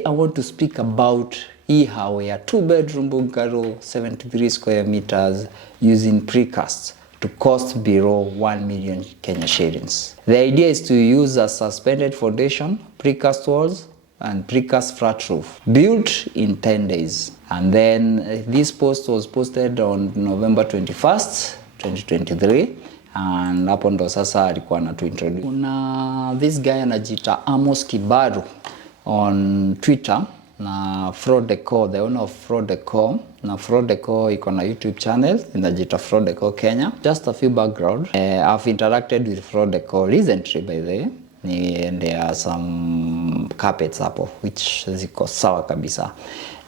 Today I want to speak about hii house ya 2-bedroom bungalow, 73 square meters using precast to cost below 1 million Kenya shillings. The idea is to use a suspended foundation, precast walls and precast flat roof, built in 10 days. And then this post was posted on November 21st, 2023. And hapo ndo sasa alikuwa na to introduce. Kuna this guy anajiita Amos Kibaru on Twitter na Fraud Decor, the owner of Fraud Decor. Na Fraud Decor iko na YouTube channel inajiita Fraud Decor Kenya. Just a few background. I've interacted with Fraud Decor recently by the way. And there are some carpets hapo which ziko sawa kabisa.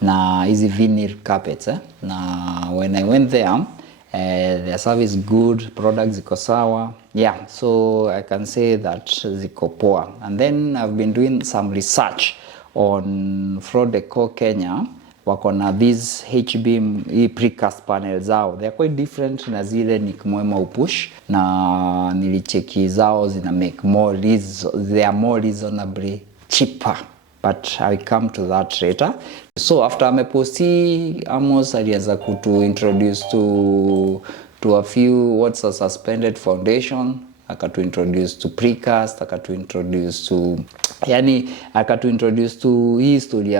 Na hizi vinyl carpets na when I went there their service good, products ziko sawa. Yeah, so I can say that ziko poa. And then I've been doing some research on Fraud Decor Kenya. Wako na these HB precast panels zao. They are quite different na zile nikimwema upush. Na nilicheki zao zina make more, they are more reasonably cheaper. But I come to that later. So after ameposti, Amos alianza kutu introduce to a few what's a suspended foundation, akatu introduce to precast, akatu introduce to akatu introduce to hii story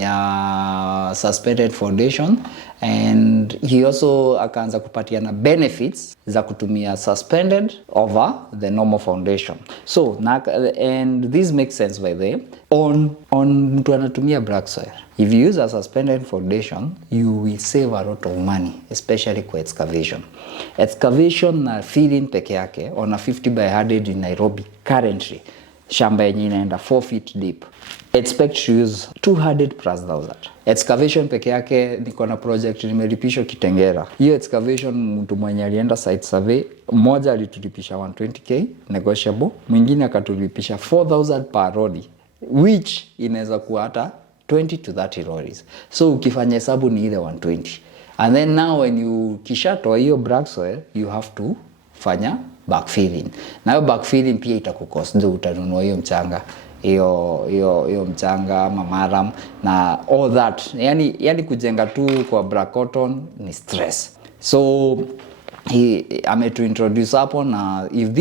ya suspended foundation, and he also akaanza kupatiana benefits za kutumia suspended over the normal foundation. So and this makes sense by the way on mtu anatumia black soil. If you use a suspended foundation, you will save a lot of money, especially kwa excavation. Excavation na filling peke yake on a 50 by 100 in Nairobi currently, shamba yenye inaenda 4 feet deep, expect to use 200 plus thousand. Excavation peke yake niko na project nimelipishwa Kitengera. Hiyo excavation mtu mwenye alienda site survey, mmoja alitulipisha 120k negotiable, mwingine akatulipisha 4000 per lorry, which inaweza kuwa hata 20 to 30 lorries. So ukifanya hesabu ni ile 120. And then now when you kishatoa hiyo black soil, you have to fanya backfilling. Na hiyo backfilling pia itakukost, ndio utanunua hiyo mchanga, hiyo mchanga mamaram na all that. Yani kujenga tu kwa black cotton ni stress. So I'm to introduce hapo, na if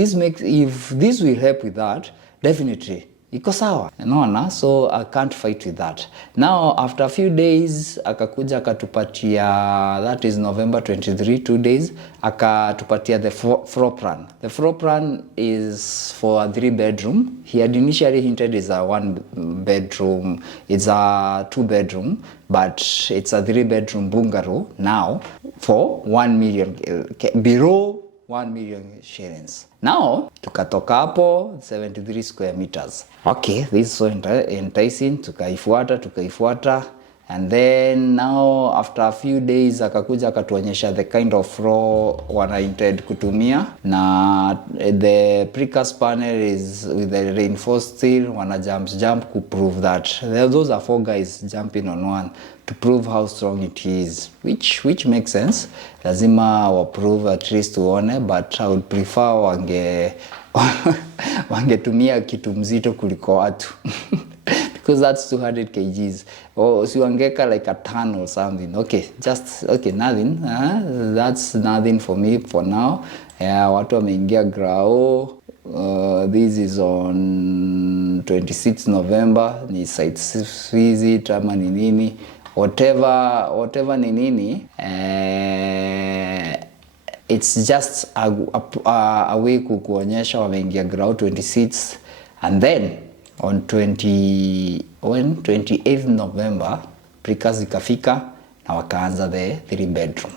this will help with that, definitely iko sawa, unaona. So I can't fight with that. Now after a few days akakuja akatupatia, that is November 23, 2 days, akatupatia the floor plan. The floor plan is for a 3-bedroom. He had initially hinted is a 1-bedroom, it's a 2-bedroom, but it's a 3-bedroom bungalow now for 1 million, below 1 million shillings. Now, tukatoka hapo 73 square meters. Okay, this is so enticing. Tukaifuata. And then now, after a few days, akakuja akatuonyesha the kind of floor wana intend kutumia. Na the precast panel is with the reinforced steel. Wana jump to prove that. Those are 4 guys jumping on one to prove how strong it is, which makes sense. Lazima wa prove at least tuone, but I would prefer wangetumia kitu mzito kuliko watu. Because that's 200 kgs. Or si wangeka like a ton or something. Okay, nothing. That's nothing for me for now. Watu wameingia grao. This is on 26 November. Ni site visit ama ni nini. Whatever ni nini. It's just a way kukuonyesha wameingia grao 26. And then on 28th November, precast ikafika na wakaanza the 3-bedroom.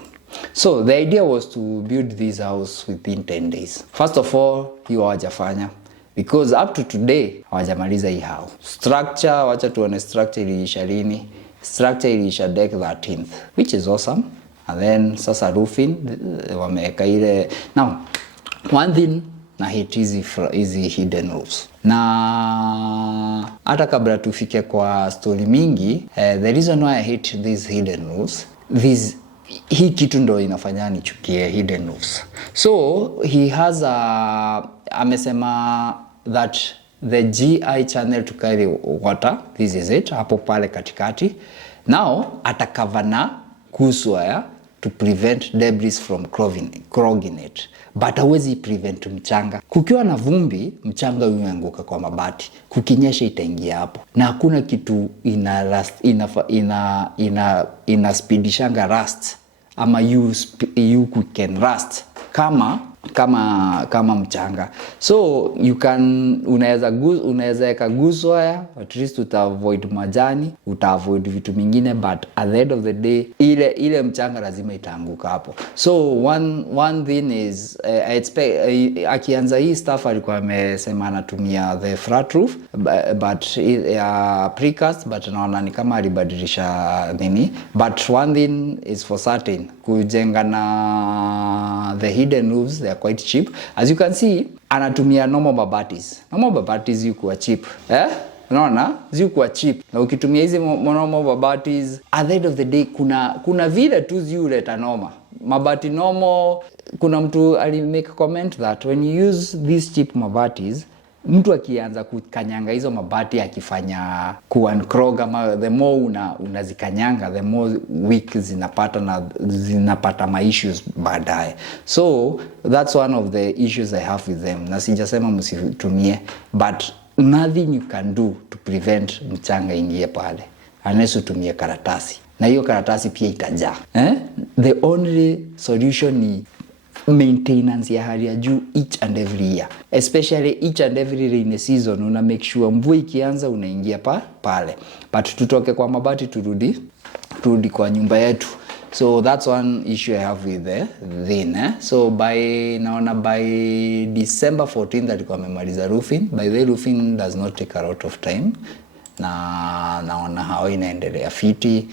So the idea was to build this house within 10 days. First of all, hiyo hawajafanya, because up to today hawajamaliza hii house. Structure, wacha tuone structure iliisha lini. Structure iliisha deck 13th, which is awesome. And then sasa roofing wameweka ile. Now, one thing na hate easy hidden roofs. Na hata kabla tufike kwa story mingi, the reason why I hate these hidden roofs, hii kitu ndo inafanya nichukie hidden roofs. So he has amesema that the GI channel to carry water. This is it, hapo pale katikati. Now atakava na goose wire to prevent debris from clogging it. But hawezi prevent mchanga. Kukiwa na vumbi, mchanga unaanguka kwa mabati. Kukinyesha itaingia hapo. Na hakuna kitu ina speedishanga rust ama you can rust kama mchanga. So you can unaweza eka goose wire, at least utaavoid majani, utaavoid vitu mingine, but at the end of the day ile mchanga lazima itaanguka hapo. So one thing is I expect akianza hii stuff alikuwa amesema anatumia the flat roof but precast, but naona ni kama alibadilisha nini. But one thing is for certain, kujenga na the hidden roofs, they are quite cheap. As you can see, anatumia normal mabatis yuko cheap. Unaona? Zikuwa cheap. Na ukitumia hizi normal mabatis, at the end of the day kuna vile tu ziuleta normal. Mabati normal, kuna mtu alimake comment that when you use these cheap mabatis, mtu akianza kukanyanga hizo mabati akifanya unclog ama the more unazikanyanga the more weak zinapata ma issues baadaye. So that's one of the issues I have with them. Na sijasema msitumie, but nothing you can do to prevent mchanga ingie pale unless utumie karatasi, na hiyo karatasi pia itajaa. The only solution ni maintenance ya hali ya juu each and every year, especially each and every rainy season. Una make sure mvua ikianza unaingia pale, but tutoke kwa mabati turudi kwa nyumba yetu. So that's one issue I have with the thing. So naona by December 14th alikuwa amemaliza roofing. By the roofing does not take a lot of time, na naona hao inaendelea fiti.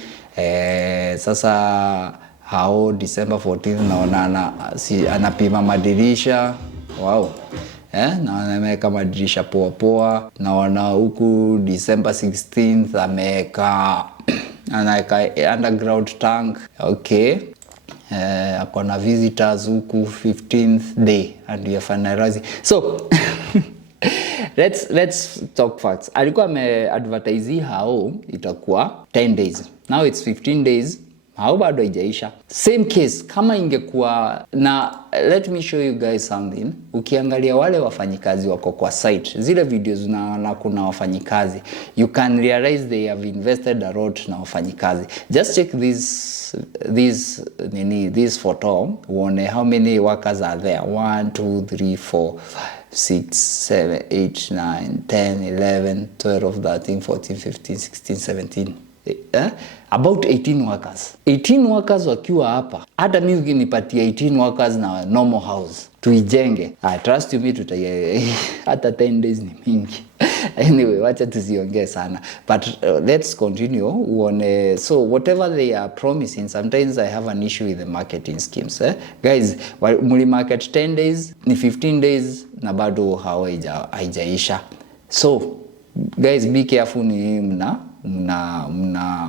Sasa hao December 14th naona anapima madirisha. Wow. Na ameweka madirisha poa. Naona huku December 16th ameweka anaweka underground tank. Okay. Akona visitors huku 15th day and we are finalizing. So let's talk facts. Alikuwa ameadvertise hao itakuwa 10 days. Now it's 15 days. How bado haijaisha. Same case kama ingekuwa na, let me show you guys something. Ukiangalia wale wafanyikazi wako kwa site, zile videos unaona kuna wafanyikazi, you can realize they have invested a lot na wafanyikazi. Just check this photo, uone how many workers are there. 1 2 3 4 6 7 8 9 10 11 12 13 14 15 16 17 about 18 workers. 18 workers wakiwa hapa. Hata mimi ukinipatia 18 workers na normal house tuijenge, trust me hata 10 days ni mingi. Anyway, wacha tusiongee sana, but let's continue uone. So whatever they are promising, sometimes I have an issue with the marketing schemes. Guys, muli market 10 days ni 15 days na bado haijaisha. So guys, be careful ni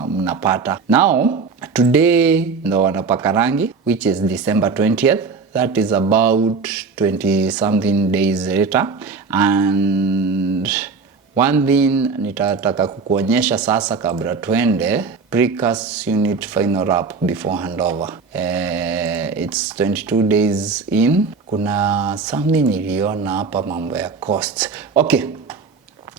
mnapata. Now today ndo wanapaka rangi, which is December 20th. That is about 20 something days later. And one thing nitataka kukuonyesha sasa kabla twende, precast unit final wrap before handover. It's 22 days in. Kuna something niliona hapa mambo ya cost. Okay.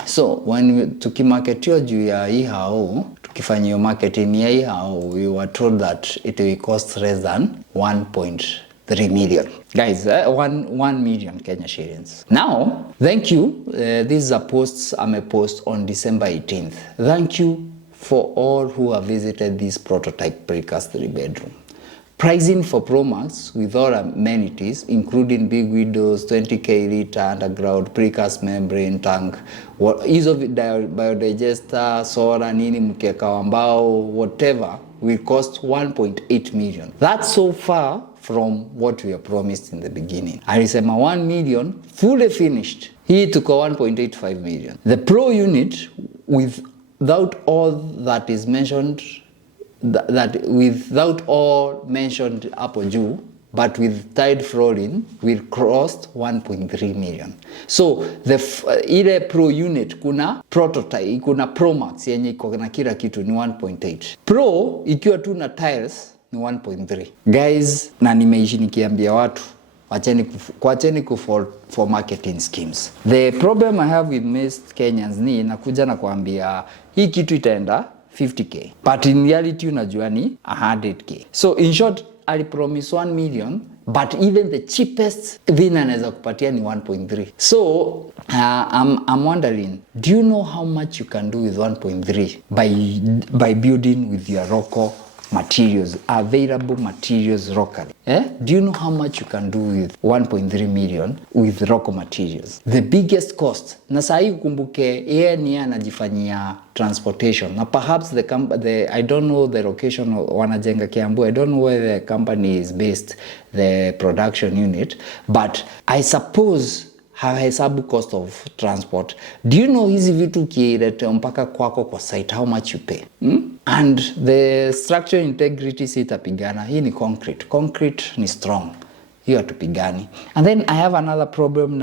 So when tukimarketio juu ya hii hao, tukifanyia marketing ya hii hao, we were told that it will cost less than 1.3 million. Guys, 1 million Kenya shillings. Now, thank you. This is a post I'm a post on December 18th. Thank you for all who have visited this prototype precast 3-bedroom. Pricing for Promax with all amenities, including big windows, 20k liter underground precast membrane tank, ease of biodigester, solar, nini, mkeka wa mbao, whatever, will cost 1.8 million. That's so far from what we are promised in the beginning. Alisema 1 million fully finished. Hii tuko 1.85 million. The Pro unit, without all that is mentioned, that without all mentioned hapo juu, but with tile flooring will cost 1.3 million. So ile Pro unit kuna prototype, kuna Pro Max yenye iko na kila kitu ni 1.8. Pro ikiwa tu na tiles ni 1.3. Guys, na nimeishi nikiambia watu Wacheni for marketing schemes. The problem I have with most Kenyans ni nakuja na kuambia hii kitu itaenda 50k. But in reality unajua ni 100k. So in short, I promise 1 million, but even the cheapest thing anaweza kupatia ni 1.3. So I'm wondering, do you know how much you can do with 1.3 by building with your local materials, available materials locally? Do you know how much you can do with 1.3 million with local materials? The biggest cost, na sahi ukumbuke yeye ni anajifanyia transportation, na perhaps I don't know the location wanajenga Kiambu, I don't know where the company is based, the production unit, but I suppose hahesabu cost of transport. Do you know hizi vitu kiilete mpaka kwako kwa site, how much you pay? And the structural integrity sitapigana. Hii ni concrete. Concrete ni strong. Hiyo hatupigani. And then I have another problem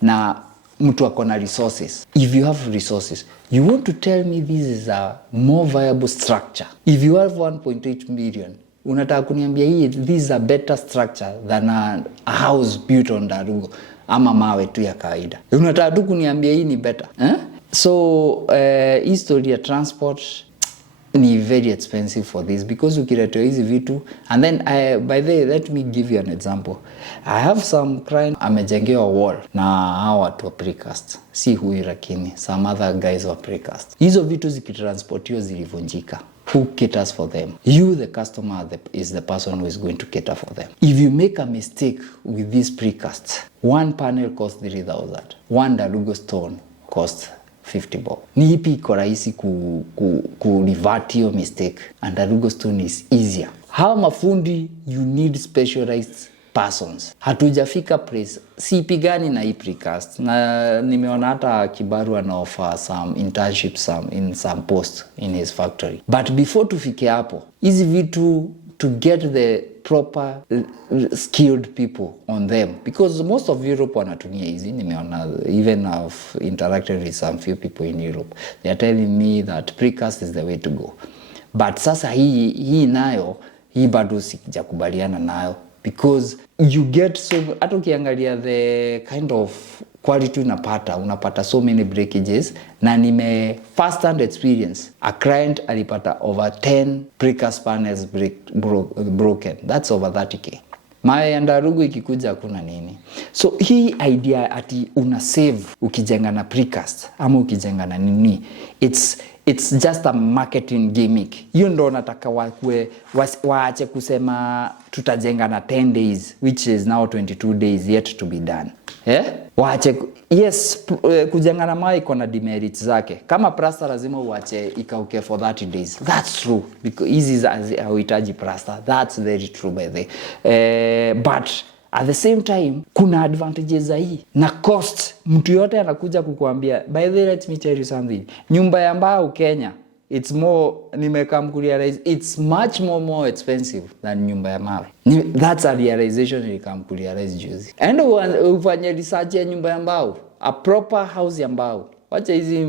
na mtu ako na resources. If you have resources, you want to tell me this is a more viable structure. If you have 1.8 million, unataka kuniambia this is a better structure than a house built on Darugo ama mawe tu ya kawaida. Unataka tu kuniambia hii ni better. So history ya transport ni very expensive for this, because ukiletea hizi vitu, and then by the way, let me give you an example. I have some client amejengewa wall na hao watu wa precast, si huyu lakini some other guys wa precast. Hizo vitu zikitransportiwa zilivunjika. Who caters for them? You, the customer, is the person who is going to cater for them. If you make a mistake with these precasts, one panel costs 3,000. One Darugo stone costs 50 bob. Ni ipi iko rahisi ku revert your mistake? And Darugo stone is easier. How mafundi, you need specialized persons. Hatujafika place. Si pigani na hii precast. Na nimeona hata Kibaru ana offer some internships in some post in his factory. But before tufike hapo, hizi vitu to get the proper skilled people on them, because most of Europe wanatumia hizi. Nimeona, even I've interacted with some few people in Europe, they are telling me that precast is the way to go. But sasa hii nayo, hii bado sijakubaliana nayo, because you get so, hata ukiangalia the kind of quality unapata so many breakages. Na nime first hand experience, a client alipata over 10 precast panels broken. That's over 30k. Mawe ya Darugo ikikuja hakuna nini. So hii idea ati una save ukijenga na precast ama ukijenga na nini, it's just a marketing gimmick. Hiyo ndo nataka waache kusema tutajenga na 10 days, which is now 22 days yet to be done. Waache, yes, kujenga na mawe iko na demerits zake. Kama plaster lazima uache ikauke for 30 days. That's true, because hizi hauhitaji plaster. That's very true by the way. But at the same time, kuna advantages za hii na cost. Mtu yote anakuja kukuambia, by the way, let me tell you something. Nyumba ya mbao Kenya, it's more, nimekam kurealize, it's much more expensive than nyumba ya mawe. That's a realization nilikam kurealize juzi. And ufanye research ya nyumba ya mbao, a proper house ya mbao. Wacha hizi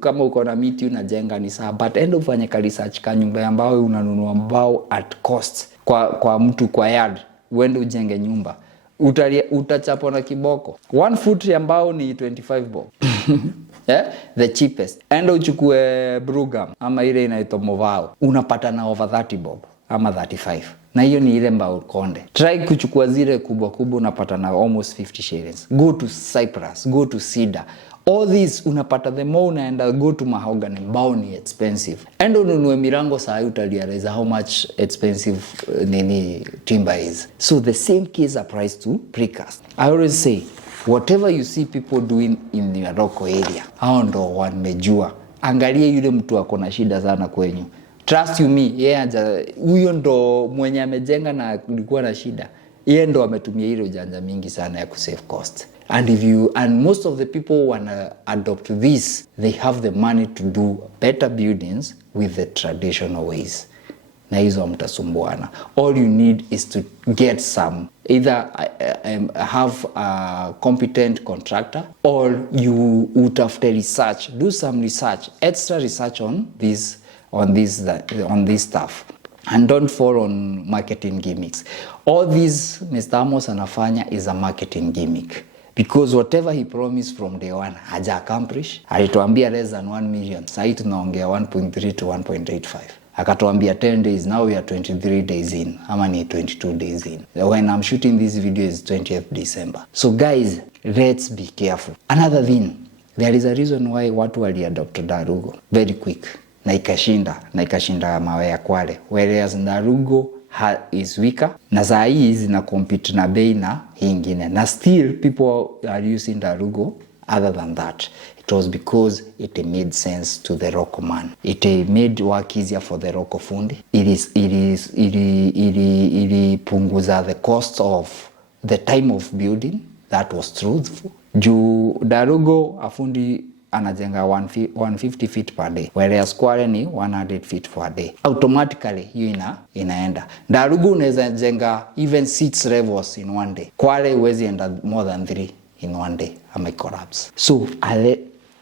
kama uko na miti unajenga ni sawa, but enda ufanye ka research ka nyumba ya mbao, unanunua mbao at cost kwa mtu kwa yard, uende ujenge nyumba. Utachapwa na kiboko. 1 foot ya mbao ni 25 bob. The cheapest. Enda uchukue Brugam ama ile inaitwa Movao, unapata na over 30 bob ama 35. Na hiyo ni ile mbao konde. Try kuchukua zile kubwa unapata na almost 50 shillings. Go to Cyprus, go to Cedar. All these unapata, the more unaenda go to mahogany, mbao ni expensive. Enda ununue mirango saa hii utarealize how much expensive timber is. So the same case applies to precast. I always say, whatever you see people doing in your local area, hao ndo wamejua. Angalia yule mtu ako na shida sana kwenyu. Trust you me, huyo ndo mwenye amejenga na kulikuwa na shida. Yeye ndo ametumia ile ujanja mingi sana ya kusave cost. And most of the people wanna adopt this, they have the money to do better buildings with the traditional ways. na hizo mtasumbuana. All you need is to get some, either have a competent contractor, or you utafute research, do some research, extra research on this stuff, and don't fall on marketing gimmicks. All this Mr. Amos anafanya is a marketing gimmick, because whatever he promised from day one haja accomplish. Alituambia less than 1 million, sasa tunaongea 1.3 to 1.85. Akatuambia 10 days, now we are 23 days in, ama ni 22 days in. When I'm shooting this video is 20th December. So guys, let's be careful. Another thing, there is a reason why watu waliadopt Darugo very quick, na ikashinda mawe ya Kwale, whereas Darugo is weaker, na saa hii zina compete na bei na hii ingine, na still people are using Darugo. Other than that, it was because it made sense to the Roko man. It made work easier for the Roko fundi. Ili punguza the cost of the time of building. That was truthful. Juu Darugo afundi anajenga 150 feet per day, whereas Kwale ni 100 feet per day. Automatically hiyo inaenda. Darugo unaweza jenga even 6 levels in one day. Kwale huwezi enda more than 3 in one day. I may collapse. So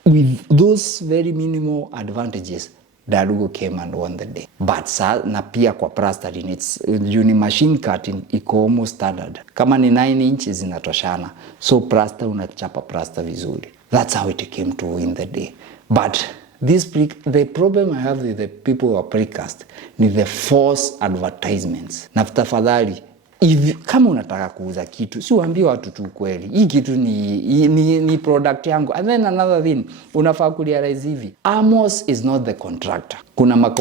with those very minimal advantages, Darugo came and won the day. But na pia kwa plastering, it's uni machine cutting iko almost standard. Kama ni 9 inches inatoshana. So plaster unachapa plaster vizuri. That's how it came to win the day. But the problem I have with the people who are precast ni the false advertisements. Na tafadhali, kama unataka kuuza kitu, si uambie watu tu kweli, hii kitu ni product yangu. And then another thing, unafaa kurealize hivi, Amos is not the contractor. Kuna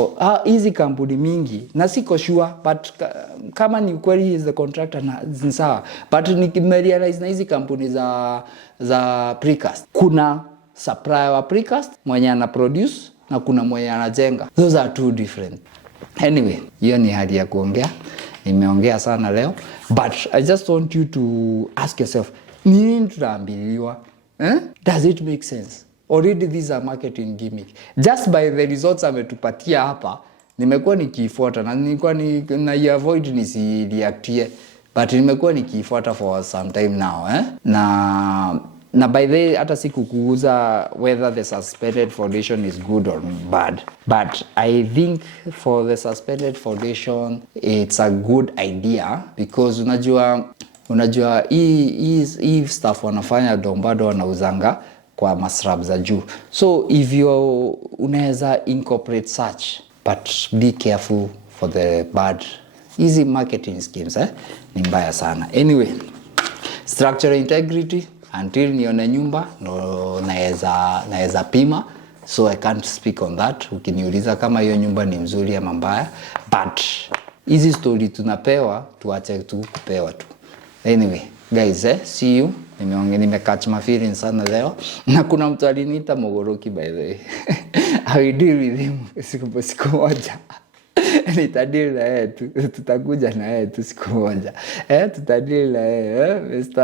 hizi kampuni mingi, na siko sure, but kama ni kweli he is the contractor na sawa. But nikirealize na hizi kampuni za precast, kuna supplier wa precast mwenye ana produce na kuna mwenye anajenga. Those are two different. Anyway, hiyo ni hali ya kuongea. Nimeongea sana leo, but I just want you to ask yourself, nini tutaambiliwa? Does it make sense? Already these are marketing gimmick. Just by the results ametupatia hapa, nimekuwa nikifuata na nilikuwa na avoid nisireactie, but nimekuwa nikifuata for some time now, na by the way, hata sikukuuza whether the suspended foundation is good or bad. But I think for the suspended foundation, it's a good idea, because unajua hii stuff wanafanya bado wanauzanga kwa masrab za juu. So if unaweza incorporate such, but be careful for the bad. Easy marketing schemes, ni mbaya sana. Anyway, structural integrity, until nione nyumba no naeza pima, so I can't speak on that. Ukiniuliza kama hiyo nyumba ni mzuri ama mbaya, but hizi story tunapewa, tuache tu kupewa tu. Anyway guys, see you. Nimecatch my feelings sana leo, na kuna mtu aliniita Mogoroki by the way. I will deal with him siku moja. Nitadili na yeye tu, tutakuja na yeye tu siku moja. Tutadili na yeye. Mr.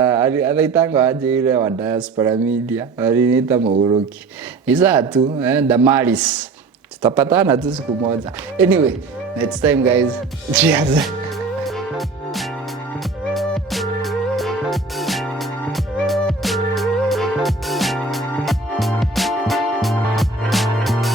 anaitanga aje ile wa diaspora media. Aliniita Mogoroki. Isa tu, Damaris. Tutapatana tu siku moja. Anyway, next time guys. Cheers.